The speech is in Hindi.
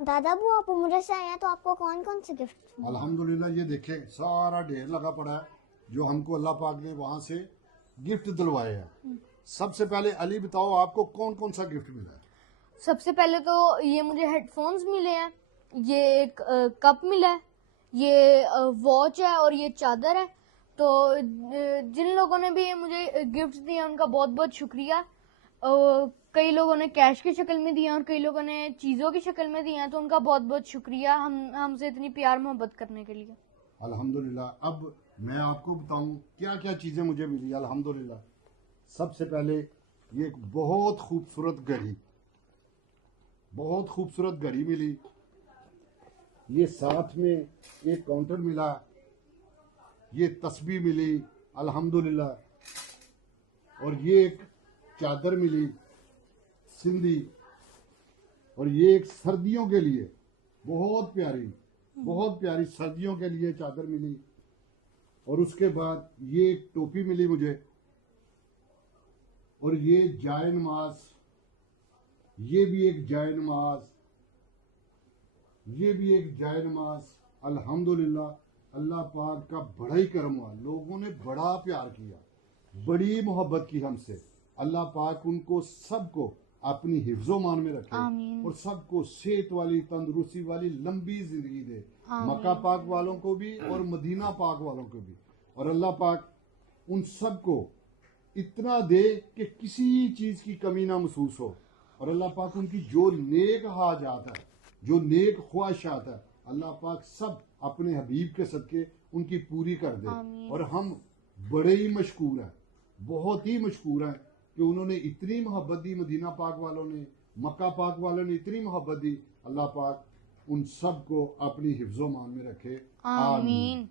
दादा वो आप उम्र से आए हैं तो आपको कौन कौन से गिफ्ट? अल्हम्दुलिल्लाह ये देखे सारा ढेर लगा पड़ा है जो हमको अल्लाह पाक ने वहां से गिफ्ट दिलवाए हैं। सबसे पहले अली बताओ आपको कौन कौन सा गिफ्ट मिला है? सबसे पहले तो ये मुझे हेडफोन्स मिले हैं, ये एक कप मिला है, ये वॉच है और ये चादर है। तो जिन लोगों ने भी ये मुझे गिफ्ट दिए उनका बहुत बहुत शुक्रिया। कई लोगों ने कैश की शक्ल में दिया और कई लोगों ने चीज़ों की शक्ल में दिया, तो उनका बहुत बहुत शुक्रिया हमसे इतनी प्यार मोहब्बत करने के लिए। अल्हम्दुलिल्लाह। अब मैं आपको बताऊं क्या क्या चीजें मुझे मिली। अल्हम्दुलिल्लाह सबसे पहले ये एक बहुत खूबसूरत घड़ी मिली। ये साथ में एक काउंटर मिला, ये तस्बीह मिली अल्हम्दुलिल्लाह, और ये एक चादर मिली सिंधी, और ये एक सर्दियों के लिए बहुत प्यारी सर्दियों के लिए चादर मिली। और उसके बाद ये एक टोपी मिली मुझे, और ये जाए नमाज, ये भी एक जाए नमाज। अल्हम्दुलिल्लाह अल्लाह पाक का बड़ा ही करम हुआ, लोगों ने बड़ा प्यार किया, बड़ी मोहब्बत की हमसे। अल्लाह पाक उनको सबको अपनी हिफ्जो मान में रखे और सबको सेहत वाली तंदुरुस्ती वाली लंबी जिंदगी दे, मक्का पाक वालों को भी और मदीना पाक वालों को भी। और अल्लाह पाक उन सबको इतना दे कि किसी चीज की कमी ना महसूस हो। और अल्लाह पाक उनकी जो नेक हाजात है, जो नेक ख्वाहिशात है, अल्लाह पाक सब अपने हबीब के सदके उनकी पूरी कर दे। और हम बड़े ही मशकूर हैं, बहुत ही मशकूर हैं कि उन्होंने इतनी मोहब्बत दी, मदीना पाक वालों ने, मक्का पाक वालों ने इतनी मोहब्बत दी। अल्लाह पाक उन सब को अपनी हिफ्जो मान में रखे। आमीन।